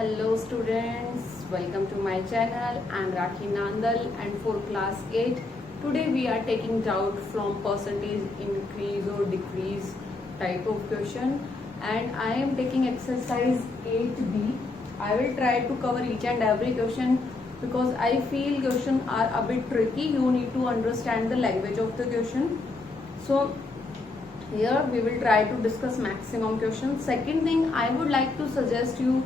Hello students, welcome to my channel. I am Rakhi Nandal and for class 8. Today we are taking out from percentage increase or decrease type of question and I am taking exercise 8B. I will try to cover each and every question because I feel questions are a bit tricky. You need to understand the language of the question. So here we will try to discuss maximum questions. Second thing, I would like to suggest you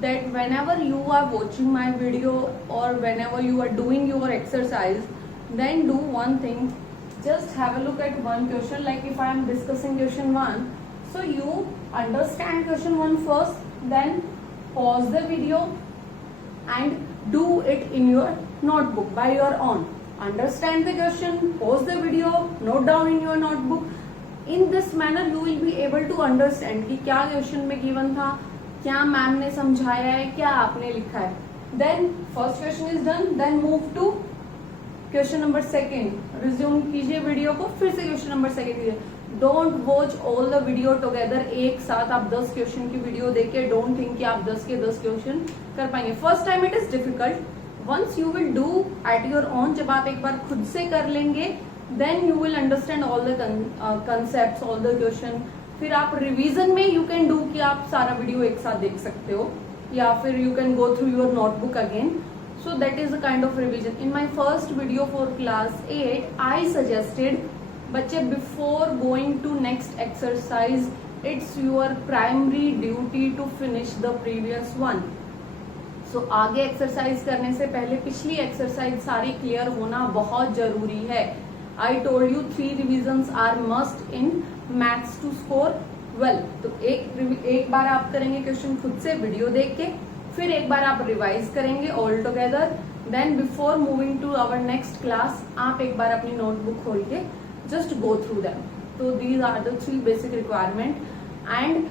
that whenever you are watching my video or whenever you are doing your exercise, then do one thing, just have a look at one question. Like if I am discussing question 1, so you understand question 1 first, then pause the video and do it in your notebook by your own. Understand the question, pause the video, note down in your notebook. In this manner you will be able to understand कि क्या question में given था, क्या ma'am ने समझाया है, क्या आपने लिखा है. Then first question is done. Then move to question number second. Resume कीजिए वीडियो को, फिर से क्वेश्चन नंबर सेकेंड कीजिए. Don't watch all the video together. एक साथ आप 10 क्वेश्चन की वीडियो देखिए. डोंट थिंक कि आप 10 के 10 क्वेश्चन कर पाएंगे. First time it is difficult. Once you will do at your own, जब आप एक बार खुद से कर लेंगे, then you will understand all the concept, all the question. फिर आप रिवीजन में यू कैन डू कि आप सारा वीडियो एक साथ देख सकते हो, या फिर you can go through your notebook again. So that is a kind of revision. In my first video for class 8 I suggested बच्चे before going to next exercise it's your primary duty to finish the previous one. So आगे exercise करने से पहले पिछली exercise सारी clear होना बहुत जरूरी है. I told you 3 revisions are must in maths to score well. तो एक बार आप करेंगे क्वेश्चन खुद से वीडियो देख के, फिर एक बार आप रिवाइज करेंगे all together. Then before moving to our next class आप एक बार अपनी नोटबुक खोल के जस्ट गो थ्रू दैम. तो these are the 3 basic requirement. And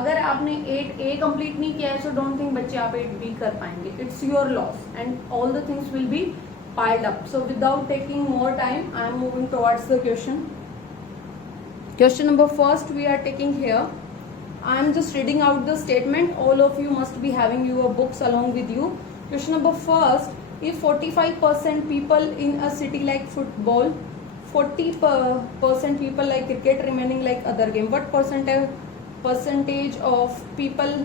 अगर आपने 8A कंप्लीट नहीं किया है, सो डोंट थिंक बच्चे आप 8B कर पाएंगे. It's your loss and all the things will be piled up. So without taking more time, I am moving towards the question. Question number first we are taking here. I am just reading out the statement. All of you must be having your books along with you. Question number first, if 45% people in a city like football, 40% people like cricket, remaining like other game, what percentage of people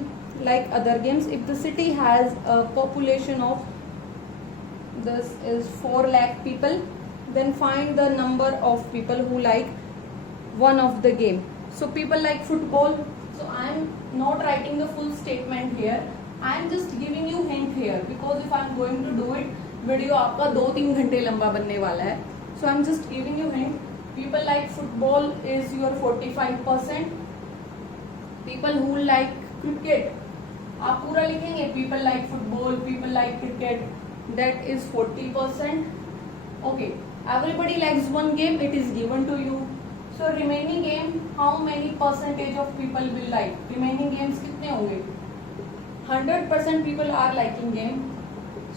like other games? If the city has a population of, this is 4 lakh people, then find the number of people who like one of the game. So people like football. So I am not writing the full statement here. I am just giving you hint here because if I am going to do it, video आपका 2-3 घंटे लंबा बनने वाला है. So I am just giving you hint. People like football is your 45%. People who like cricket, आप पूरा लिखेंगे people like football, people like cricket, that is 40%. Okay, everybody likes one game, it is given to you. So remaining game, how many percentage of people will like? Remaining games कितने होंगे? 100% people are liking game.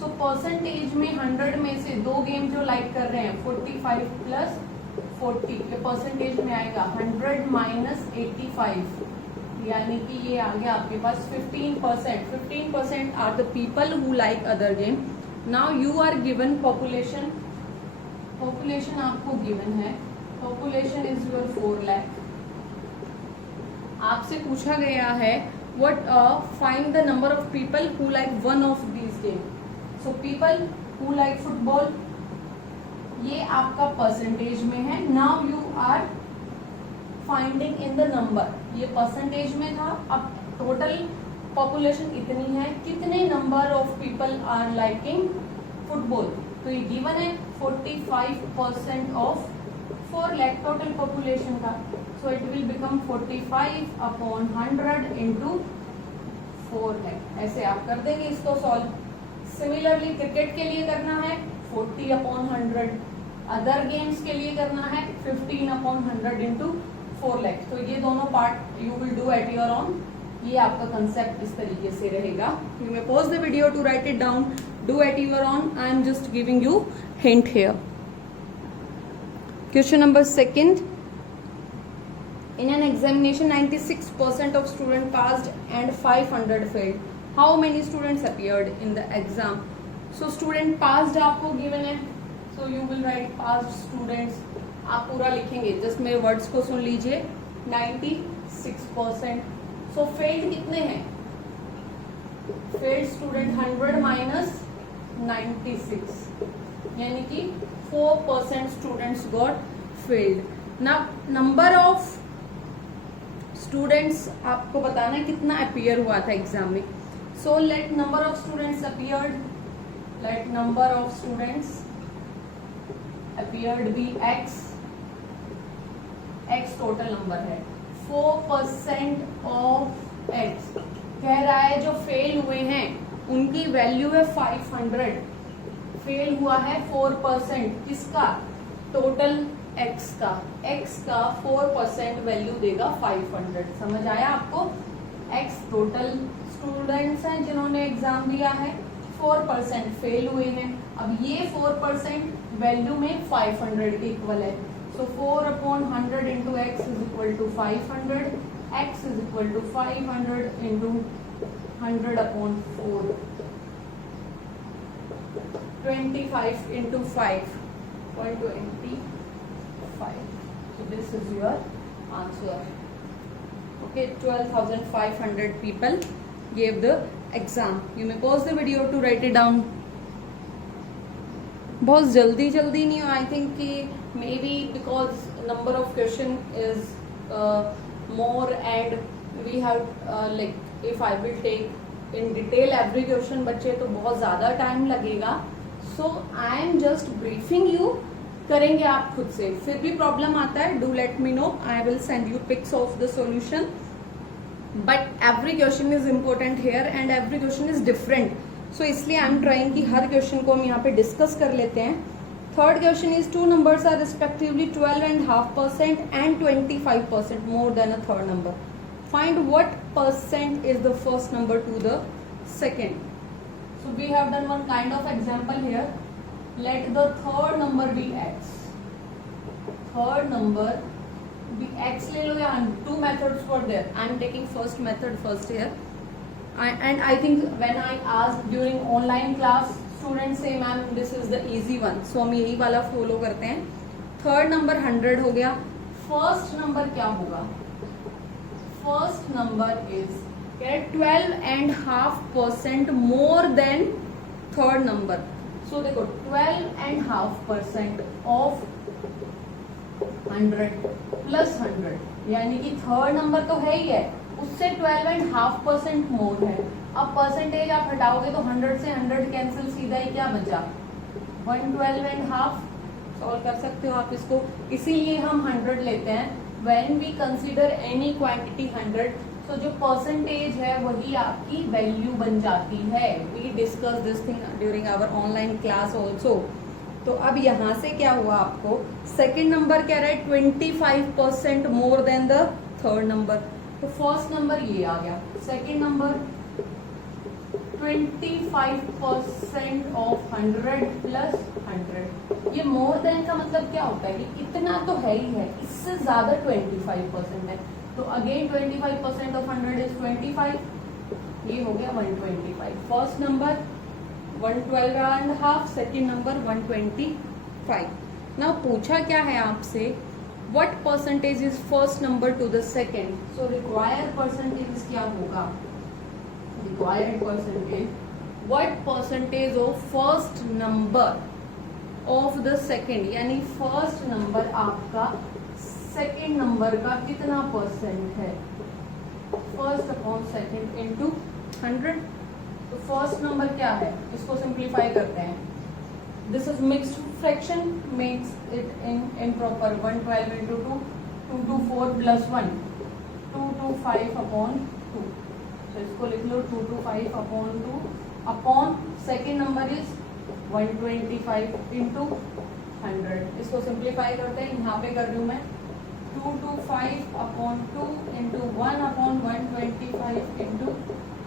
So percentage में 100 में से 2 game जो like कर रहे हैं, 45 plus 40, ये परसेंटेज में आएगा 100 माइनस 85, यानी कि ये आ गया आपके पास 15%. 15% are the people who like other game. Now you are given population. Population आपको गिवन है, पॉपुलेशन इज योर 4 लाख. आपसे पूछा गया है what find the number of people who like one of these game. So people who like football, ये आपका percentage में है. Now you are finding in the number. ये परसेंटेज में था, अब टोटल पॉपुलेशन इतनी है, कितने number of people are liking football. तो ये गिवन है 45% ऑफ 4 लाख टोटल पॉपुलेशन का. So it will become 45 upon 100 into 4 lakh. ऐसे आप कर देंगे इसको सॉल्व. सिमिलरली क्रिकेट के लिए करना है 40 अपॉन 100, अदर गेम्स के लिए करना है 15 अपॉन 100 इंटू 4 लाख. तो ये दोनों part you will do at your own. ये आपका कंसेप्ट इस तरीके से रहेगा. You may pause the video to write it down, do at your own. I am just giving you hint here. Question number second. In an examination, 96% of students passed and 500 failed. How many students appeared in the exam. So student passed आपको given है, so you will write passed students. आप पूरा लिखेंगे, just मेरे words को सुन लीजिए. 96%. सो failed कितने हैं? फेल्ड स्टूडेंट 100 माइनस 96, यानी कि 4% स्टूडेंट्स गॉट फेल्ड. ना नंबर ऑफ स्टूडेंट्स आपको बताना है कितना अपीयर हुआ था एग्जाम में. So let number of students appeared, let number of students appeared be x. x total number है. 4% ऑफ x कह रहा है जो फेल हुए हैं उनकी वैल्यू है 500. फेल हुआ है 4%. किसका? टोटल x का. x का 4% वैल्यू देगा 500. समझ आया आपको? x टोटल स्टूडेंट्स हैं जिन्होंने एग्जाम दिया है, 4% फेल हुए हैं. अब ये 4% वैल्यू में 500 के इक्वल है. So 4/100 into x is equal to 500. x is equal to 500 into 100/4. 25 into 5.25. So this is your answer. Okay, 12,500 people gave the exam. You may pause the video to write it down. बहुत जल्दी नहीं हो. I think कि may be because number of question is more and we have like if I will take in detail every question बच्चे तो बहुत ज़्यादा time लगेगा. So I am just briefing you. करेंगे आप खुद से. फिर भी प्रॉब्लम आता है, do let me know. I will send you pics of the solution. But every question is important here and every question is different. So इसलिए I am trying कि हर क्वेश्चन को हम यहाँ पे डिस्कस कर लेते हैं. Third question is 2 numbers are respectively 12.5% and 25% more than a third number. Find what percent is the first number to the second. So we have done one kind of example here. Let the third number be x. Third number be x ले लो. यहाँ 2 methods were there. I am taking first method first here. And I think when I asked during online class, students say ma'am this is the easy one. So हम यही वाला follow करते हैं. Third number 100 हो गया. First number क्या होगा? First number is 12.5% more than third number. So देखो 12.5% ऑफ 100 प्लस 100, यानी कि थर्ड नंबर तो है ही है, उससे 12.5% मोर है. अब परसेंटेज आप हटाओगे तो 100 से 100 कैंसिल, सीधा ही क्या बचा? 112.5. सॉल्व कर सकते हो आप इसको. इसीलिए हम 100 लेते हैं when we consider any quantity 100. So जो परसेंटेज है वही आपकी वैल्यू बन जाती है. We discuss this thing during our online class also. तो अब यहाँ से क्या हुआ आपको? सेकेंड नंबर क्या रहा है? 25% more than the third number. तो फर्स्ट नंबर ये आ गया. Second number 25% of 100 plus 100. ये मोर देन का मतलब क्या होता है? कि इतना तो है ही है, इससे ज्यादा 25% है. तो अगेन 25% ऑफ 100 इज 25. ये हो गया 125. First number 112.5, second number 125. Now पूछा क्या है आपसे? What percentage is first number to the second? So required percentage क्या होगा? Required percentage. What percentage of first number of the second? यानी first number आपका second number का कितना परसेंट है? First upon second into 100. तो first number क्या है? इसको simplify करते हैं. This is mixed fraction, makes it in improper. 112 into 2, 224 plus 1, 225 upon 2. So इसको लिख लो 225 upon 2 upon second number is 125 into 100. इसको simplify करते हैं. यहाँ पे कर रही हूँ मैं 225 upon 2 into 1 upon 125 into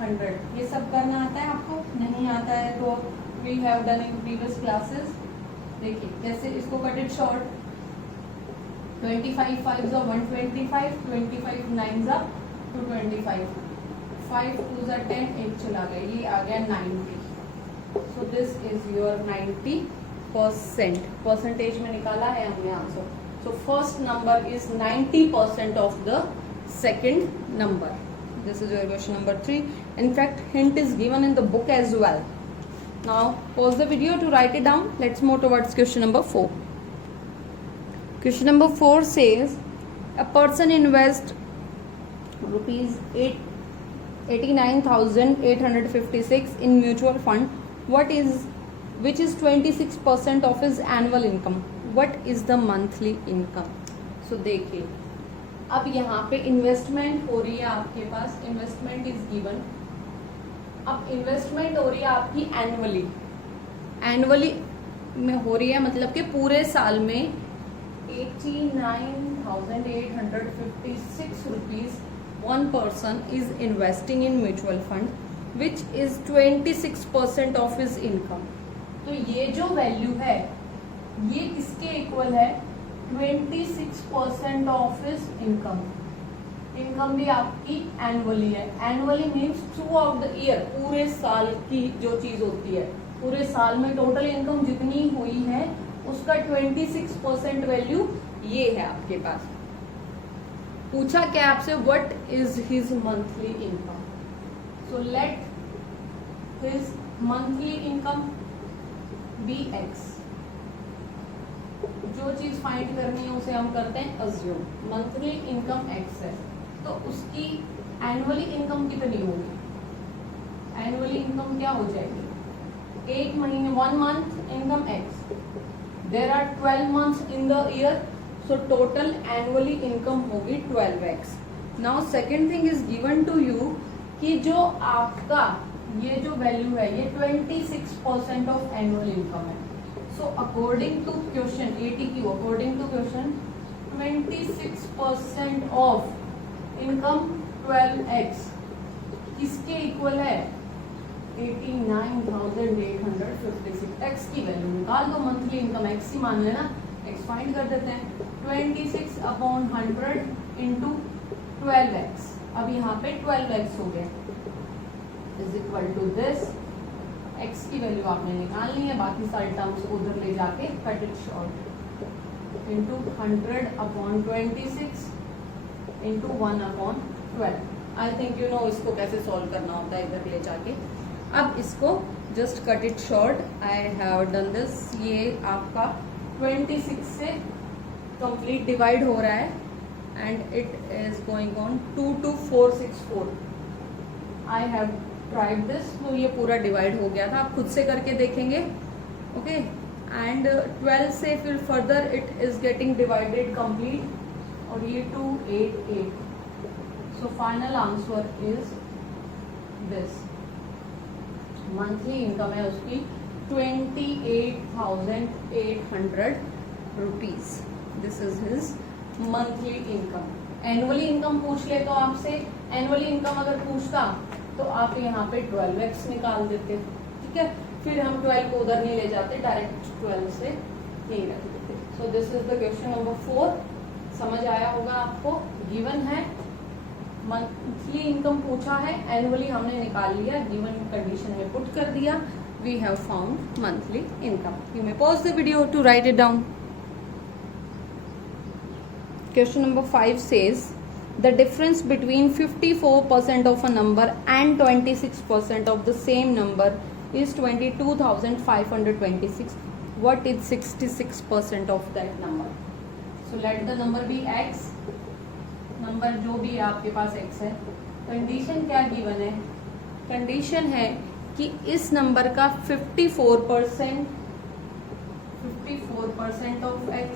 100. ये सब करना आता है आपको? नहीं आता है तो we have done in previous classes. देखिए जैसे इसको cut it short. 25 5s are 125, 25 9s are 225. 5 2 ज़ा 10, 8 चला गया, ये आ गया 90. सो दिस इज योर 90%. परसेंटेज में निकाला है हमने answer. So first number is 90% of the second number. This is your question number 3. In fact, hint is given in the book as well. Now, pause the video to write it down. Let's move towards question number 4. Question number 4 says, a person invests rupees 89,856 in mutual fund. Which is 26% of his annual income. What is the monthly income? So, देखिए, अब यहाँ पे investment हो रही है आपके पास. Investment is given. अब इन्वेस्टमेंट हो रही है आपकी एनुअली में हो रही है, मतलब कि पूरे साल में 89,856 rupees one person is investing in mutual fund which is 26% of his income. तो ये जो वैल्यू है ये किसके इक्वल है? 26% ऑफ हिज इनकम. इनकम भी आपकी एनुअली है. Annually means through out the year, पूरे साल की जो चीज होती है, पूरे साल में टोटल इनकम जितनी हुई है उसका 26% वैल्यू ये है आपके पास. पूछा क्या आपसे? What is his monthly income. So let his monthly income be x. जो चीज फाइंड करनी है उसे हम करते हैं अज्यूम. मंथली इनकम एक्स है, तो उसकी एनुअली इनकम कितनी होगी? एनुअली इनकम क्या हो जाएगी? 1 महीने 1 month income x. There are 12 months in the year, so total annually income होगी 12x. Now second thing is given to you कि जो आपका ये जो वैल्यू है ये 26% ऑफ एनुअल इनकम है. So according to question ATQ, according to question 26% of income 12x किसके इक्वल है? 89,856. x की वैल्यू निकाल दो. मंथली इनकम x ही मान लेना, x फाइंड कर देते हैं. 26/100 इंटू 12x. अब यहाँ पे 12x हो गया is equal to this. x की वैल्यू आपने निकालनी है, बाकी सारे टर्म्स उधर ले जाके cut it short. Into 100/26 into 1/12. I think you know इसको कैसे सॉल्व करना होता है इधर ले जाके. अब इसको just cut it short. I have done this. ये आपका 26 से कंप्लीट डिवाइड हो रहा है and it is going on 22464. I have tried this. तो ये पूरा डिवाइड हो गया था. आप खुद से करके देखेंगे. ओके. एंड 12 से फिर further it is getting divided complete और ये 288. So final answer is this. Monthly income है उसकी 28,800 rupees. This is his monthly income. Annually income पूछ ले तो आपसे, एनुअली इनकम अगर पूछता तो आप यहाँ पे 12x निकाल देते. ठीक है, फिर हम 12 को उधर नहीं ले जाते, डायरेक्ट 12 से यही रख देते. सो this is the question number 4. समझ आया होगा आपको. गिवन है मंथली इनकम पूछा है, एनुअली हमने निकाल लिया, गिवन कंडीशन में पुट कर दिया. We have found monthly income. You may pause the video to write it down. Question number 5 says the difference between 54% of a number and 26% of the same number is 22,526. What is 66% of that number? So let the number be x. Number जो भी आपके पास x है. Condition क्या given है? Condition है कि इस number का 54% ऑफ x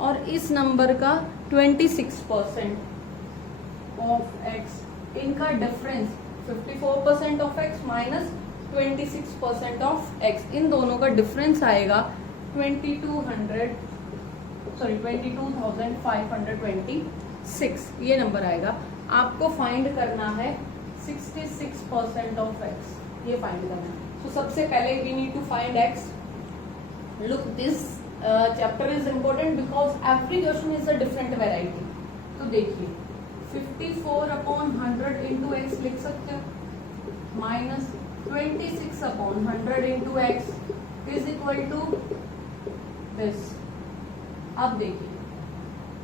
और इस नंबर का 26% ऑफ x, इनका difference 54% of x minus 26% of x, इन दोनों का डिफरेंस आएगा 22,526. ये नंबर आएगा. आपको फाइंड करना है 66% ऑफ x. ये फाइंड करना है. तो सबसे पहले we need to find x. Look this chapter is important because every question is a different variety. तो देखिए 54/100 इंटू एक्स लिख सकते हो, minus 26/100 into x is equal to this. अब देखिए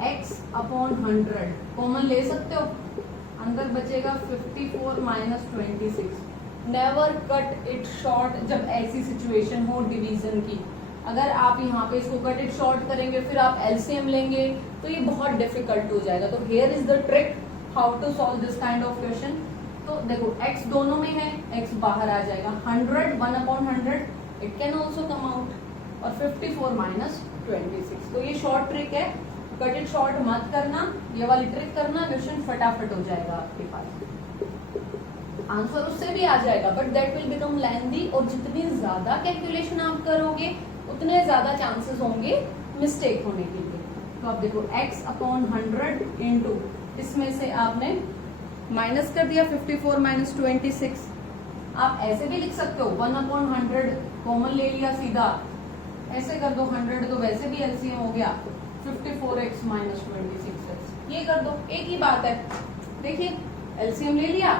x/100 कॉमन ले सकते हो, अंदर बचेगा 54 minus 26। Never cut it short जब ऐसी सिचुएशन हो डिवीजन की। अगर आप यहाँ पे इसको कट इट शॉर्ट करेंगे फिर आप एलसीएम लेंगे तो ये बहुत डिफिकल्ट हो जाएगा। तो here is the trick how to solve this kind of question. तो देखो x दोनों में है, x बाहर आ जाएगा, 100 1/100 it can also come out, और 54 माइनस 26। तो ये शॉर्ट ट्रिक है, कट इट शॉर्ट मत करना, ये वाली ट्रिक करना, क्वेश्चन फटाफट हो जाएगा आपके पास। आंसर उससे भी आ जाएगा but that will become lengthy, और जितनी ज्यादा कैलकुलेशन आप करोगे उतने ज्यादा चांसेस होंगे मिस्टेक होने के लिए। तो आप देखो x/100 इंटू इसमें से आपने माइनस कर दिया 54 माइनस 26। आप ऐसे भी लिख सकते हो 1/100 कॉमन ले लिया सीधा, ऐसे कर दो, 100 तो वैसे भी एलसीएम हो गया, 54x माइनस 26x ये कर दो, एक ही बात है। देखिए एलसीएम ले लिया,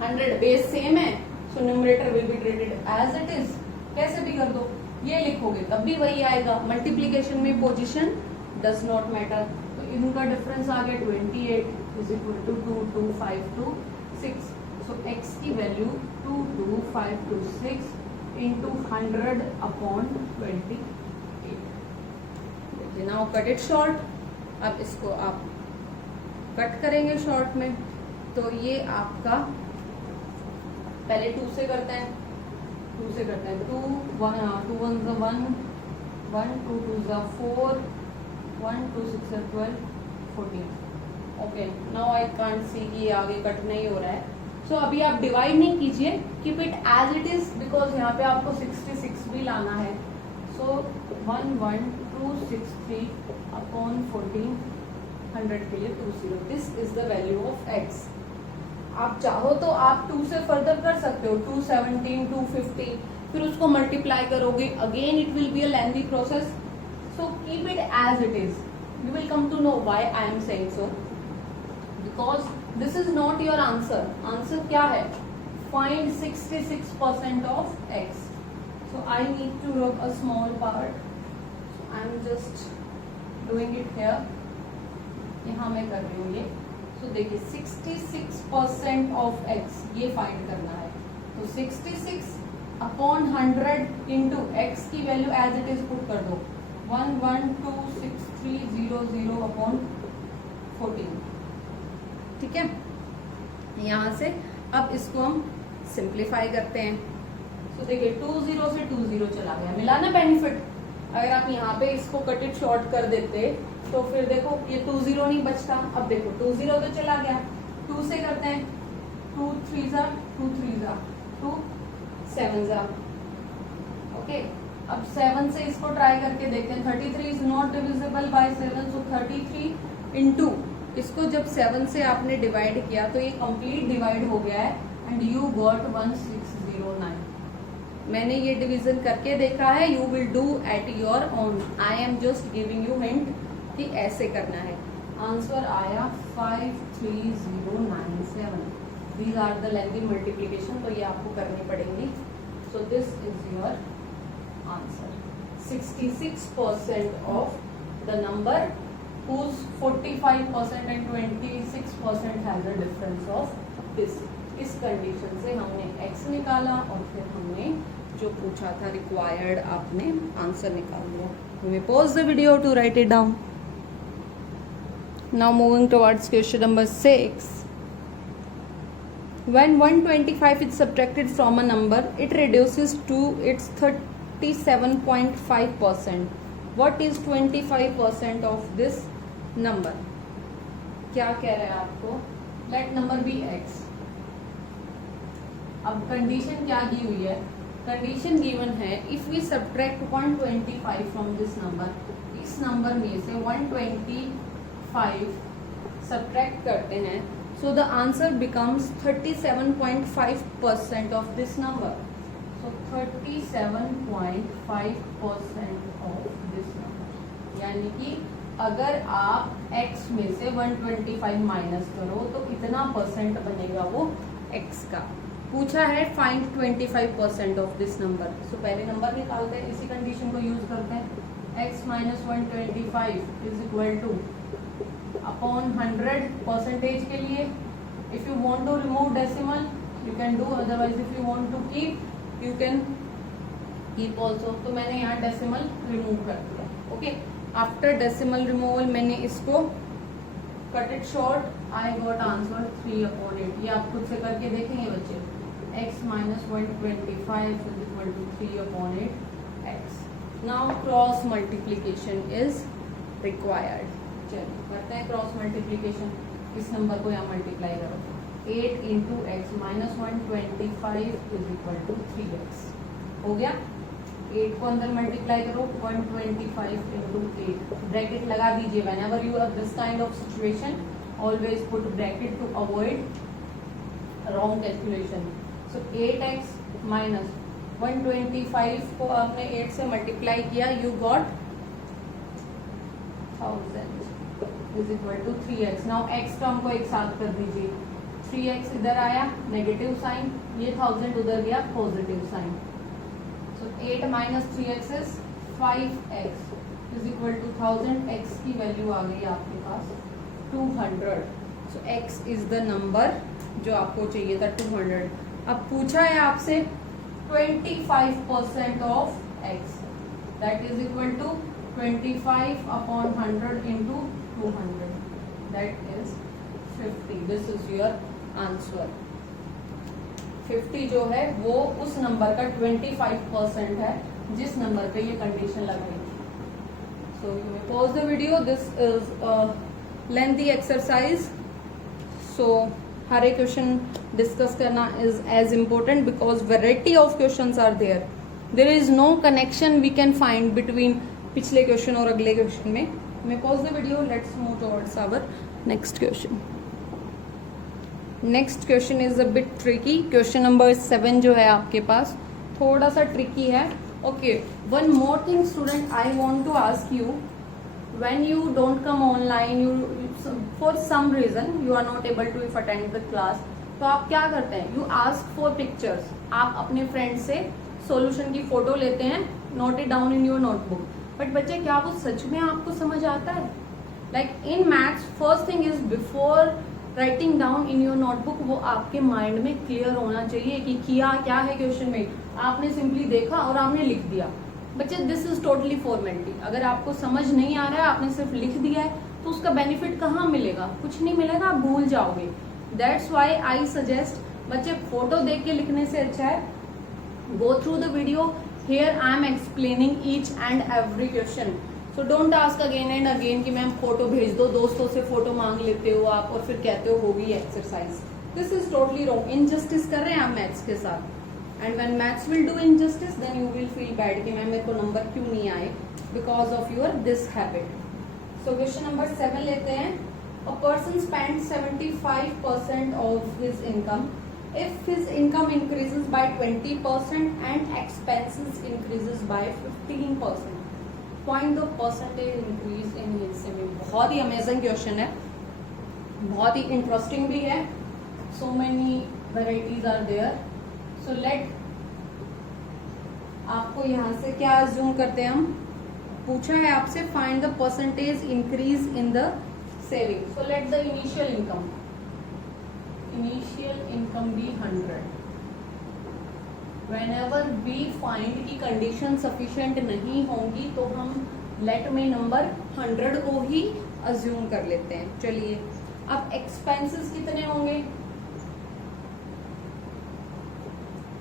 100 बेस सेम है, so numerator will be treated as it is, कैसे भी कर दो, ये लिखोगे तब भी वही आएगा। मल्टीप्लीकेशन में पोजीशन डज नॉट मैटर, तो इनका डिफरेंस आ गया 28 is equal to 22526। So x की वैल्यू 22526 into 100/28। Now cut it short. अब इसको आप कट करेंगे शॉर्ट में, तो ये आपका पहले 2 से करते हैं, 2 से करते हैं, 2 1 2 1 1 1 2 2 4 1 2 6 12 14। Okay now I can't see कि आगे कट नहीं हो रहा है। सो अभी आप डिवाइड नहीं कीजिए, keep it as it is, because यहाँ पे आपको 66 भी लाना है। सो 11263/14 100 के लिए 20। This is the value of x। आप चाहो तो आप 2 से फर्दर कर सकते हो, 217 250, फिर उसको मल्टीप्लाई करोगे, again it will be a lengthy process. So keep it as it is. You will come to know why I am saying so, because this is not your answer. Answer क्या है? Find 66% of x। So I need to rub a small part, I am just doing it here, यहाँ मैं कर रही हूँ ये। तो देखिए 66% ऑफ x ये फाइंड करना है, तो 66/100 इंटू x की वैल्यू एज इट इज पुट कर दो, 1126300/14। ठीक है, यहाँ से अब इसको हम सिंप्लीफाई करते हैं। तो देखिए 20 से 20 चला गया, मिला ना बेनिफिट। अगर आप यहाँ पे इसको कट इट शॉर्ट कर देते तो फिर देखो ये 20 नहीं बचता। अब देखो 20 तो चला गया, 2 से करते हैं, 2 3 2 3 2 7। ओके अब 7 से इसको ट्राई करके देखते हैं। 33 is not divisible by 7, so 33 into इसको जब 7 से आपने डिवाइड किया तो ये कंप्लीट डिवाइड हो गया है एंड यू गॉट 1609। मैंने ये डिवीजन करके देखा है, you will do at your own. I am just giving you hint कि ऐसे करना है। आंसर आया 53097। These are the lengthy multiplication, तो ये आपको करनी पड़ेंगी। So this is your answer. 66% of the number whose 45% and 26% has a difference of this। इस कंडीशन से हमने x निकाला और फिर हमने जो पूछा था रिक्वायर्ड आपने आंसर निकाल लिया। We may pause the video to write it down. Now moving towards question number 6. When 125 is subtracted from a number, it reduces to its 37.5%. What is 25% of this number? क्या कह रहे हैं आपको? Let number be x. अब condition क्या दी हुई है? कंडीशन गिवन है if we subtract 125 from this number, इस नंबर में से 125 सब्ट्रैक्ट करते हैं, so the answer becomes 37.5% of this number. So 37.5% of this number, यानी कि अगर आप x में से 125 माइनस करो तो कितना परसेंट बनेगा वो x का। पूछा है फाइंड 25% ऑफ दिस नंबर। सो पहले नंबर निकालते हैं, इसी कंडीशन को यूज करते हैं। x minus 125 is equal to upon 100 percentage के लिए। If you want to remove decimal you can do, otherwise if you want to keep you can keep also. तो मैंने यहाँ डेसिमल रिमूव कर दिया। ओके, आफ्टर डेसिमल रिमूवल मैंने इसको cut it short, I got answer 3/8। ये आप खुद से करके देखेंगे बच्चे। x minus 125 is equal to 3/8 x। Now cross multiplication is required. चलिए करते हैं क्रॉस मल्टीप्लीकेशन। इस नंबर को यहाँ मल्टीप्लाई करो। 8 into x minus 125 is equal to 3x। हो गया। 8 को अंदर मल्टीप्लाई करो, 125 इंटू 8, ब्रैकेट लगा दीजिए। Whenever you are this kind of situation always put bracket to avoid wrong calculation. So 8x minus 125 को आपने 8 से मल्टीप्लाई किया, you got 1000 is equal to 3x। Now x term को एक साथ कर दीजिए। 3x इधर आया नेगेटिव साइन, ये 1000 उधर गया positive sign. So 8 minus 3x is 5x is equal to 1000। x की वैल्यू आ गई आपके पास 200। So x is the number जो आपको चाहिए था 200। अब पूछा है आपसे 25% of x, that is equal to 25 upon 100 into 200, that is 50। This is your answer। 50 जो है वो उस नंबर का 25% है जिस नंबर पे ये कंडीशन लगाई थी। So you may pause the video. This is lengthy exercise. So हर एक क्वेश्चन डिस्कस करना is as important because variety of questions are there. There is no connection we can find between पिछले question और अगले question में। May pause the video, let's move towards our next question. Next question is a bit tricky. Question number 7 जो है आपके पास थोड़ा सा ट्रिकी है। Okay, one more thing student, I want to ask you, when you don't come online, you for some reason you are not able to if attend the class, तो आप क्या करते हैं? You ask for pictures. आप अपने friend से solution की photo लेते हैं, note it down in your notebook. But बच्चे क्या वो सच में आपको समझ आता है? Like in maths first thing is before writing down in your notebook, वो आपके माइंड में क्लियर होना चाहिए कि किया क्या है क्वेश्चन में। आपने सिंपली देखा और आपने लिख दिया। बच्चे दिस इज टोटली फॉर्मेलिटी। अगर आपको समझ नहीं आ रहा है, आपने सिर्फ लिख दिया है, तो उसका बेनिफिट कहाँ मिलेगा? कुछ नहीं मिलेगा, आप भूल जाओगे। दैट्स वाई आई सजेस्ट बच्चे फोटो देख के लिखने से अच्छा है go through the video. Here I am explaining each and every question. So don't ask again and again कि मैम फोटो भेज दो, दोस्तों से फोटो मांग लेते हो आप और फिर कहते हो होगी exercise. This is totally wrong. Injustice कर रहे हैं आप मैथ्स के साथ। And when maths will do injustice then you will feel bad कि मैम मेरे को नंबर क्यों नहीं आए because of your this habit. So question number 7 लेते हैं। A person spend 75% of his income if his income increases by 20% and expenses increases by 15%, find the percentage increase in his saving। बहुत ही amazing question है, बहुत ही interesting भी है। so many varieties are there। so let आपको यहाँ से क्या assume करते हैं हम? पूछा है आपसे find the percentage increase in the saving। so let the initial income be 100। whenever we find कि कंडीशन सफिशिएंट नहीं होंगी तो हम लेट में नंबर 100 को ही अज्यूम कर लेते हैं। चलिए अब एक्सपेंसेस कितने होंगे?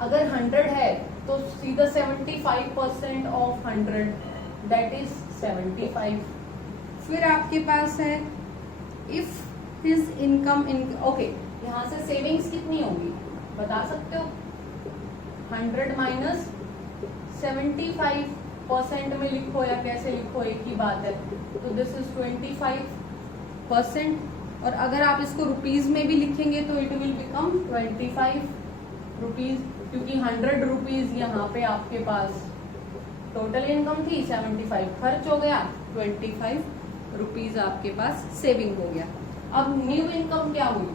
अगर 100 है तो सीधा 75% ऑफ 100 दैट इज 75। फिर आपके पास है इफ हिज इनकम ओके, यहाँ से सेविंग्स कितनी होगी बता सकते हो? 100 माइनस 75% में लिखो या कैसे लिखो एक ही बात है। तो दिस इज 25%। और अगर आप इसको रुपीज में भी लिखेंगे तो इट विल बिकम 25 रुपीज, क्योंकि 100 रुपीज यहाँ पे आपके पास टोटल इनकम थी, 75 खर्च हो गया, 25 रुपीज आपके पास सेविंग हो गया। अब न्यू इनकम क्या हुई,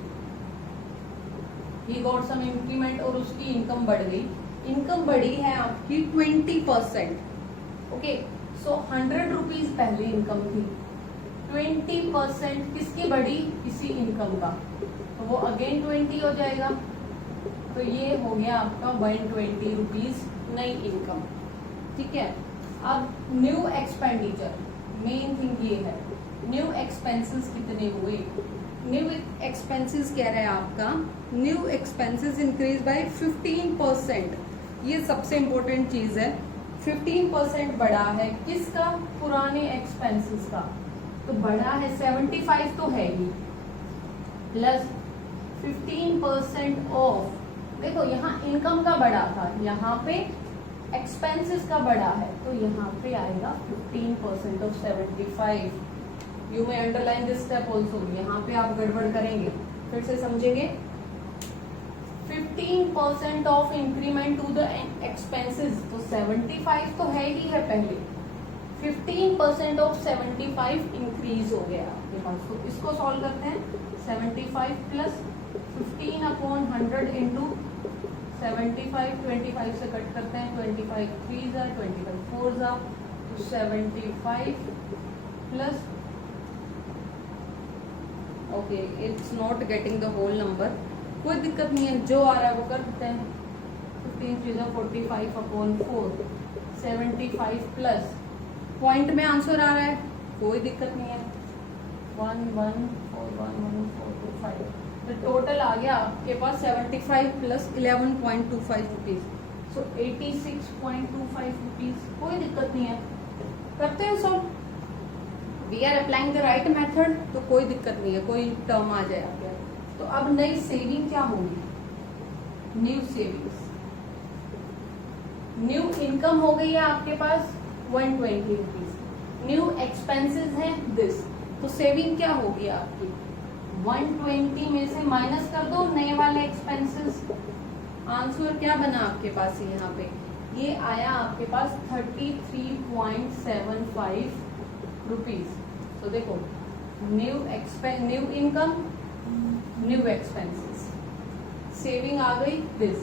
ही गॉट सम इंक्रीमेंट और उसकी इनकम बढ़ गई। इनकम बढ़ी है आपकी 20%। ओके, सो 100 रुपीज पहले इनकम थी, 20% किसकी बढ़ी, इसी इनकम का, तो वो अगेन 20 हो जाएगा। तो ये हो गया आपका 120 रुपीज नई इनकम। ठीक है, अब न्यू एक्सपेंडिचर, मेन थिंग ये है, न्यू एक्सपेंसेस कितने हुए। न्यू एक्सपेंसेस कह रहा है आपका, न्यू एक्सपेंसेस इंक्रीज बाय 15%। ये सबसे इंपॉर्टेंट चीज है, 15% बढ़ा है किसका, पुराने एक्सपेंसेस का। तो बढ़ा है 75 तो है ही, प्लस 15% ऑफ, देखो यहाँ इनकम का बढ़ा था, यहाँ पे एक्सपेंसेस का बढ़ा है, तो यहाँ पे आएगा 15% of 75। You may underline this step also, यहाँ पे आप गड़बड़ करेंगे, फिर से समझेंगे। 15% of increment to the expenses, तो 75 तो है ही है पहले, 15% ऑफ 75 इंक्रीज हो गया आपके पास। तो इसको सॉल्व करते हैं, 75 प्लस 15 अपॉन 100 इंटू 75, 25 से कट करते हैं, 25 3 जा, 25 4 जा, तो 75 plus, okay it's not getting the whole number, कोई दिक्कत नहीं है, जो आ रहा है वो कर देते हैं। 15 3 जा 45 अपॉन 4, 75 प्लस, पॉइंट में आंसर आ रहा है, कोई दिक्कत नहीं है, 1 1 4 1 1 4 2 5, तो टोटल आ गया आपके पास 75 प्लस 11.25 रुपीज, सो 86.25 रुपीज। कोई दिक्कत नहीं है, करते हैं solve, we are applying the right method, तो कोई दिक्कत नहीं है, कोई टर्म आ जाए आपके। तो अब नई सेविंग क्या होगी, न्यू सेविंग्स, न्यू इनकम हो गई है आपके पास 120 रुपीज, न्यू एक्सपेंसेस है दिस, तो सेविंग क्या होगी आपकी, 120 में से माइनस कर दो नए वाले एक्सपेंसेस, आंसर क्या बना आपके पास यहाँ पे, ये आया आपके पास 33.75 रुपीज। तो देखो new income, new expenses, saving आ गई दिस।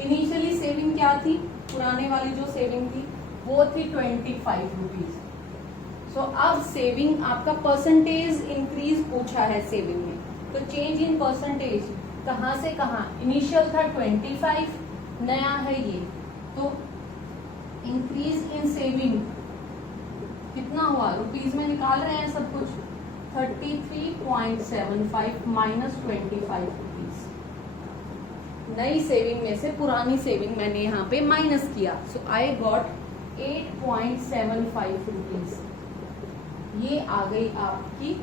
इनिशियली सेविंग क्या थी, पुराने वाली जो सेविंग थी वो थी 25 रुपीज। सो अब सेविंग आपका परसेंटेज इंक्रीज पूछा है सेविंग में, तो चेंज इन परसेंटेज कहाँ से कहाँ, इनिशियल था 25, नया है ये, तो इंक्रीज इन सेविंग कितना हुआ, रुपीज में निकाल रहे हैं सब कुछ, 33.75 माइनस 25 रुपीज। नई सेविंग में से पुरानी सेविंग मैंने यहाँ पे माइनस किया, सो आई गॉट 8.75 रुपीज। ये आ गई आपकी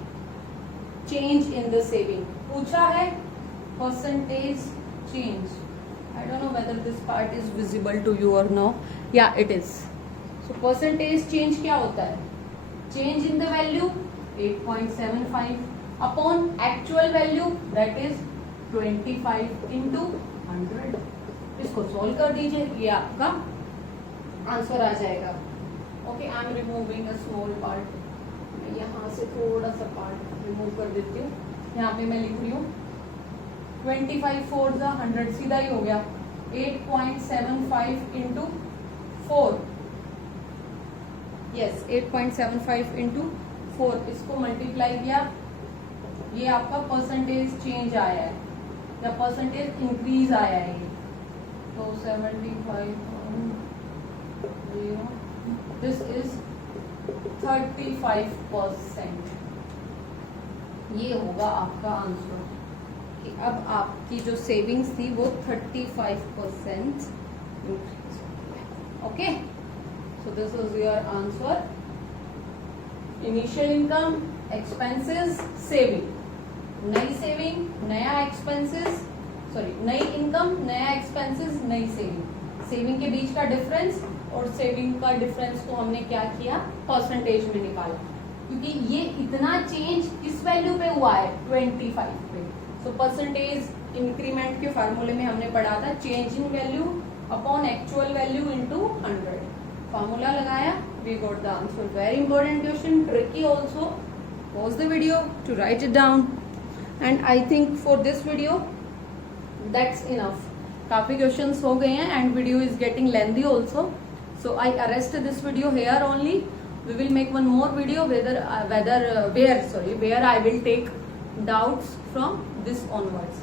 चेंज इन द सेविंग। पूछा है percentage change, I don't know whether this part is visible to you और नो, या it is. So percentage change क्या होता है, change in the value 8.75 upon actual value that is 25 into 100। इसको solve कर दीजिए, ये आपका आंसर आ जाएगा। Okay, I am removing a small part, यहाँ से थोड़ा सा पार्ट रिमूव कर देती हूँ। यहाँ पे मैं लिख रही हूँ 25 4 जा 100, सीधा ही हो गया 8.75 इंटू 4, यस 8.75 इंटू 4, इसको मल्टीप्लाई किया, ये आपका परसेंटेज चेंज आया है या परसेंटेज इंक्रीज आया है ये, तो 75 दिस इज 35%। ये होगा आपका आंसर कि अब आपकी जो सेविंग्स थी वो 35% increase. Okay, so this is your answer, initial income, expenses, saving, नई सेविंग, नया एक्सपेंसेस, सॉरी नई इनकम, नया एक्सपेंसेस, नई सेविंग, सेविंग के बीच का डिफरेंस और सेविंग का डिफरेंस को हमने क्या किया, परसेंटेज में निकाला, क्योंकि ये इतना चेंज किस वैल्यू पे हुआ है, 25 पे। सो परसेंटेज इंक्रीमेंट के फार्मूले में हमने पढ़ा था change in value upon actual value into 100, formula लगाया, we got the answer. Very important question, tricky also, pause the video to write it down. And I think for this video that's enough. काफी questions हो गए हैं and video is getting lengthy also. So I arrest this video here only. We will make one more video where I will take doubts from this onwards.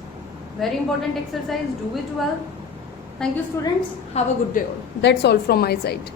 Very important exercise. Do it well. Thank you, students. Have a good day all. That's all from my side.